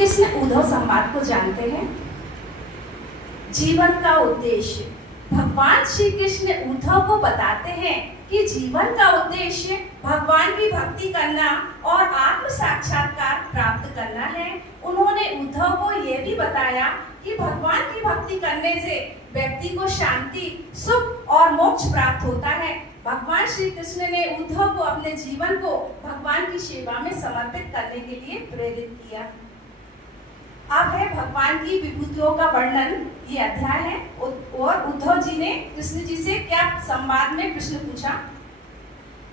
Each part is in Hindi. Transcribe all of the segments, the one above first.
कृष्ण उद्धव संवाद को जानते हैं। जीवन का उद्देश्य। भगवान श्री कृष्ण उद्धव को बताते हैं कि जीवन का उद्देश्य भगवान की भक्ति करना और आत्म साक्षात्कार प्राप्त करना है। उन्होंने उद्धव को यह भी बताया कि भगवान की भक्ति करने से व्यक्ति को शांति, सुख और मोक्ष प्राप्त होता है। भगवान श्री कृष्ण ने उद्धव को अपने जीवन को भगवान की सेवा में समर्पित करने के लिए प्रेरित किया। अब है भगवान की विभूतियों का वर्णन, ये अध्याय है। और उद्धव जी ने कृष्ण जी से क्या संवाद में प्रश्न पूछा।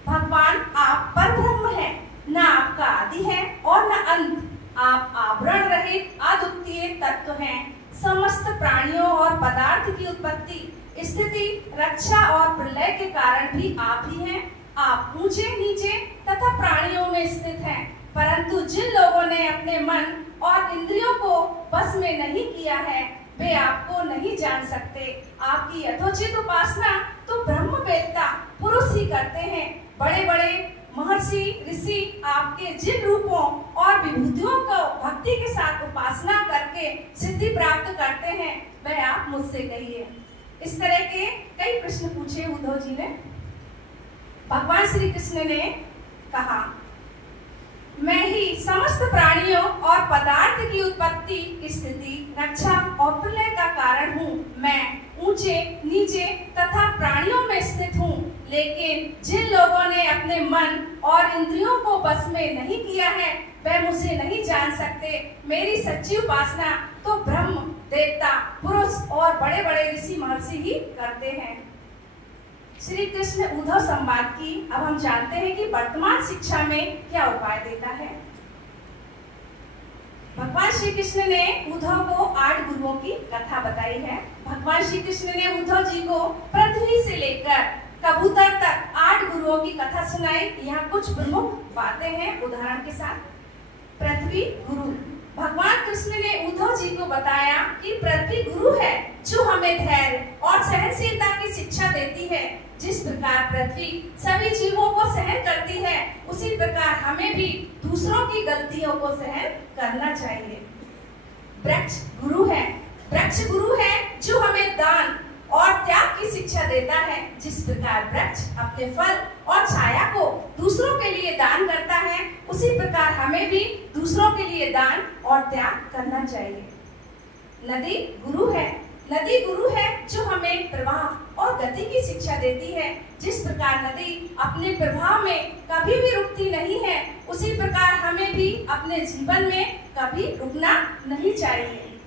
भगवान आप परब्रह्म हैं, न आपका आदि है और न अंत। आप आवरण रहित अद्वितीय तत्व हैं। समस्त प्राणियों और पदार्थ की उत्पत्ति, स्थिति, रक्षा और प्रलय के कारण भी आप ही हैं। आप ऊंचे नीचे तथा प्राणियों में स्थित हैं, परंतु जिन लोगों ने अपने मन और इंद्रियों को बस में नहीं किया है वे आपको नहीं जान सकते। आपकी यथोचित उपासना तो ब्रह्मवेत्ता पुरुष ही करते हैं। बड़े बड़े महर्षि ऋषि आपके जिन रूपों और विभूतियों को भक्ति के साथ उपासना करके सिद्धि प्राप्त करते हैं वह आप मुझसे कहिए। इस तरह के कई प्रश्न पूछे उद्धव जी ने। भगवान श्री कृष्ण ने कहा, मैं ही समस्त प्राणियों और पदार्थ की उत्पत्ति, स्थिति, रक्षा और प्रलय का कारण हूँ। मैं ऊंचे नीचे तथा प्राणियों में स्थित हूँ, लेकिन जिन लोगों ने अपने मन और इंद्रियों को बस में नहीं किया है वह मुझे नहीं जान सकते। मेरी सच्ची उपासना तो ब्रह्म, देवता, पुरुष और बड़े बड़े ऋषि महर्षि ही करते हैं। श्री कृष्ण उद्धव संवाद की अब हम जानते हैं कि वर्तमान शिक्षा में क्या उपाय देता है। भगवान श्री कृष्ण ने उद्धव को 8 गुरुओं की कथा बताई है। भगवान श्री कृष्ण ने उद्धव जी को पृथ्वी से लेकर कबूतर तक 8 गुरुओं की कथा सुनाई। यहाँ कुछ प्रमुख बातें हैं उदाहरण के साथ। पृथ्वी गुरु। भगवान कृष्ण ने उद्धव जी को बताया कि पृथ्वी गुरु है जो हमें धैर्य और सहनशीलता की शिक्षा देती है। जिस प्रकार पृथ्वी सभी जीवों को सहन करती है उसी प्रकार हमें भी दूसरों की गलतियों को सहन करना चाहिए। वृक्ष गुरु है। वृक्ष गुरु है जो हमें दान और त्याग की शिक्षा देता है। जिस प्रकार वृक्ष अपने फल और छाया को दूसरों के लिए दान करता है उसी प्रकार हमें भी दूसरों के लिए दान और त्याग करना चाहिए। नदी गुरु है। नदी गुरु है जो हमें प्रवाह और गति की शिक्षा देती है। जिस प्रकार नदी अपने प्रवाह में कभी भी रुकती नहीं है उसी प्रकार हमें भी अपने जीवन में कभी रुकना नहीं चाहिए।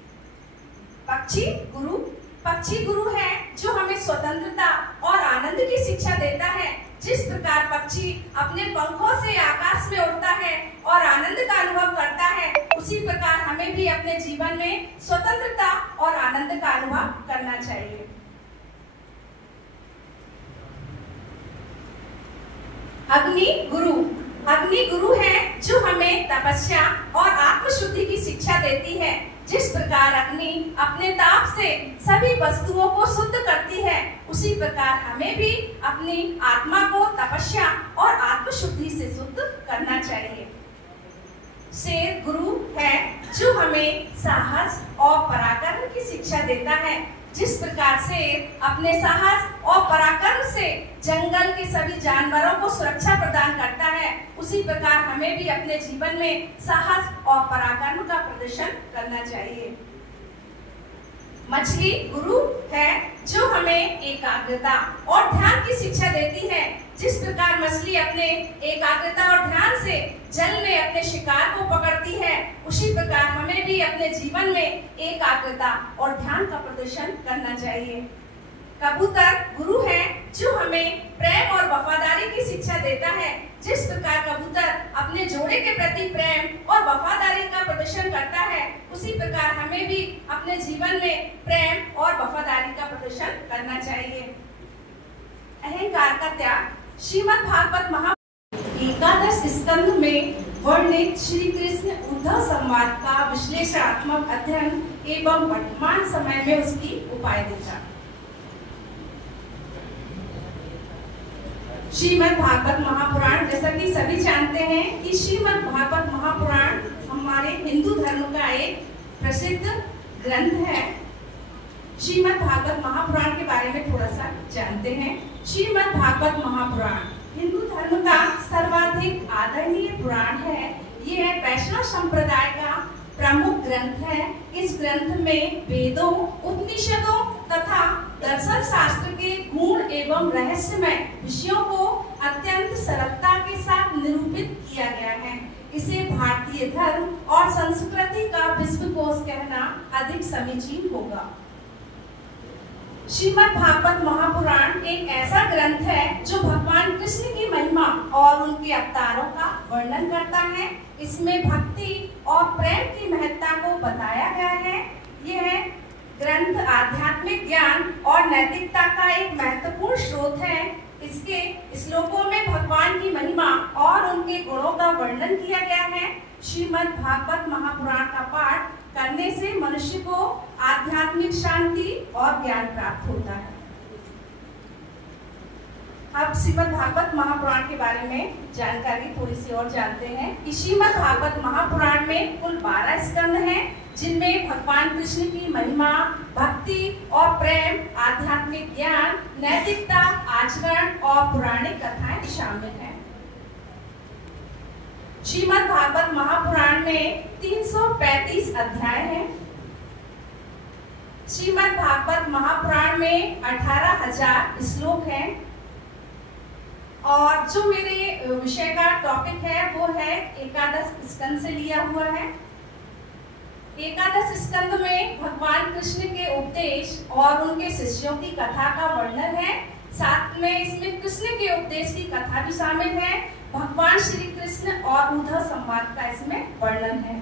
पक्षी गुरु। पक्षी गुरु है जो हमें स्वतंत्रता और आनंद की शिक्षा देता है। जिस प्रकार पक्षी अपने पंखों से आकाश में उड़ता है और आनंद का अनुभव करता है उसी प्रकार हमें भी अपने जीवन में स्वतंत्रता और आनंद का अनुभव करना चाहिए। अग्नि गुरु। अग्नि गुरु है जो हमें तपस्या और आत्मशुद्धि की शिक्षा देती है। जिस प्रकार अग्नि अपने ताप से सभी वस्तुओं को शुद्ध करती है उसी प्रकार हमें भी अपनी आत्मा को तपस्या और आत्मशुद्धि से शुद्ध करना चाहिए। शेर गुरु है जो हमें साहस और पराक्रम की शिक्षा देता है। जिस प्रकार शेर अपने साहस और पराक्रम से जंगल के सभी जानवरों को सुरक्षा प्रदान करता है उसी प्रकार हमें भी अपने जीवन में साहस और पराक्रम का प्रदर्शन करना चाहिए। मछली गुरु है जो हमें एकाग्रता और ध्यान की शिक्षा देती है। जिस प्रकार मछली अपने एकाग्रता और ध्यान से जल में अपने शिकार को पकड़ती है उसी प्रकार हमें भी अपने जीवन में एकाग्रता और ध्यान का प्रदर्शन करना चाहिए। कबूतर गुरु है जो हमें प्रेम और वफादारी की शिक्षा देता है। जिस प्रकार कबूतर अपने जोड़े के प्रति प्रेम और वफादारी का प्रदर्शन करता है उसी प्रकार हमें भी अपने जीवन में प्रेम और वफादारी का प्रदर्शन करना चाहिए। अहंकार का त्याग। श्रीमद् भागवत महा 11 स्कंध में वर्णित श्री कृष्ण उद्धव संवाद का विश्लेषणात्मक अध्ययन एवं वर्तमान समय में उसकी उपाय देता। श्रीमद् भागवत महापुराण, जैसा कि सभी जानते हैं कि श्रीमद् भागवत महापुराण हम हमारे हिंदू धर्म का एक प्रसिद्ध ग्रंथ है। श्रीमद् भागवत महापुराण के बारे में थोड़ा सा जानते हैं। श्रीमद् भागवत महापुराण हिंदू धर्म का सर्वाधिक आदरणीय पुराण है। यह वैष्णव संप्रदाय का प्रमुख ग्रंथ है। इस ग्रंथ में वेदों, उपनिषदों तथा दर्शन शास्त्र के गुण एवं रहस्यमय विषयों को अत्यंत सरलता के साथ निरूपित किया गया है। इसे भारतीय धर्म और संस्कृति का विश्वकोश कहना अधिक समीचीन होगा। श्रीमद् भागवत महापुराण एक ऐसा ग्रंथ है जो भगवान कृष्ण की महिमा और उनके अवतारों का वर्णन करता है। इसमें भक्ति और प्रेम की महत्ता को बताया गया है। यह ग्रंथ आध्यात्मिक ज्ञान और नैतिकता का एक महत्वपूर्ण स्रोत है। इसके श्लोकों में भगवान की महिमा और उनके गुणों का वर्णन किया गया है। श्रीमद् भागवत महापुराण का पाठ करने से मनुष्य को आध्यात्मिक शांति और ज्ञान प्राप्त होता है। अब श्रीमद् भागवत महापुराण के बारे में जानकारी थोड़ी सी और जानते हैं कि श्रीमद् भागवत महापुराण में कुल 12 स्कंद हैं, जिनमें भगवान कृष्ण की महिमा, भक्ति और प्रेम, आध्यात्मिक ज्ञान, नैतिकता, आचरण और पौराणिक कथाएं शामिल हैं। श्रीमद् भागवत महापुराण में 335 अध्याय हैं। श्रीमद् भागवत महापुराण में 18,000 श्लोक हैं। और जो मेरे विषय का टॉपिक है वो है एकादश स्कंद से लिया हुआ है। एकादश स्कंद में भगवान कृष्ण के उपदेश और उनके शिष्यों की कथा का वर्णन है। साथ में इसमें कृष्ण के उपदेश की कथा भी शामिल है। भगवान श्री कृष्ण और उद्धव संवाद का इसमें वर्णन है।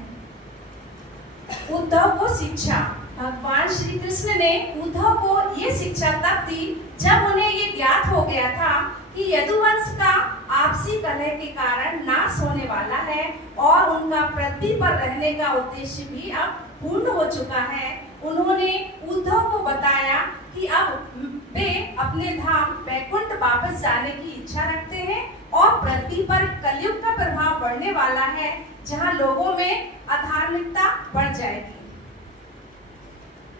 उद्धव को शिक्षा। भगवान श्री कृष्ण ने उद्धव को ये शिक्षा तब दी जब उन्हें ये ज्ञात हो गया था कि यदुवंश का आपसी कलह के कारण नाश होने वाला है और उनका पृथ्वी पर रहने का उद्देश्य भी अब पूर्ण हो चुका है। उन्होंने उद्धव को बताया कि अब वे अपने धाम वैकुंठ वापस जाने की इच्छा रखते हैं और पृथ्वी पर कलयुग का प्रभाव बढ़ने वाला है, जहां लोगों में अधार्मिकता बढ़ जाएगी।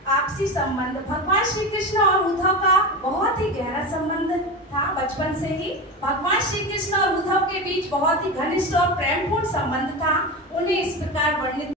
आपसी संबंध। भगवान श्री कृष्ण और उद्धव का बहुत ही गहरा संबंध था। बचपन से ही भगवान श्री कृष्ण और उद्धव के बीच बहुत ही घनिष्ठ और प्रेमपूर्ण संबंध था। उन्हें इस प्रकार वर्णित